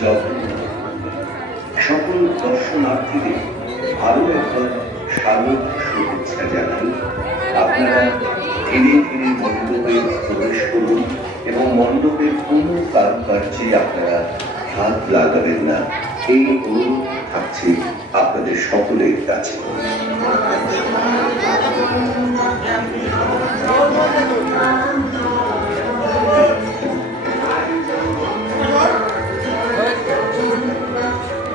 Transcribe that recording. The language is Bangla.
যত্ন। সকল দর্শনার্থীদের আরো একবার স্বাগত শুভেচ্ছা জানাই। আপনারা ধীরে ধীরে মণ্ডপে প্রবেশ করুন এবং মণ্ডপের কোনো কারুকার্যে আপনারা হাত লাগাবেন না, এই অনুরোধ থাকছে আপনাদের সকলের কাছে।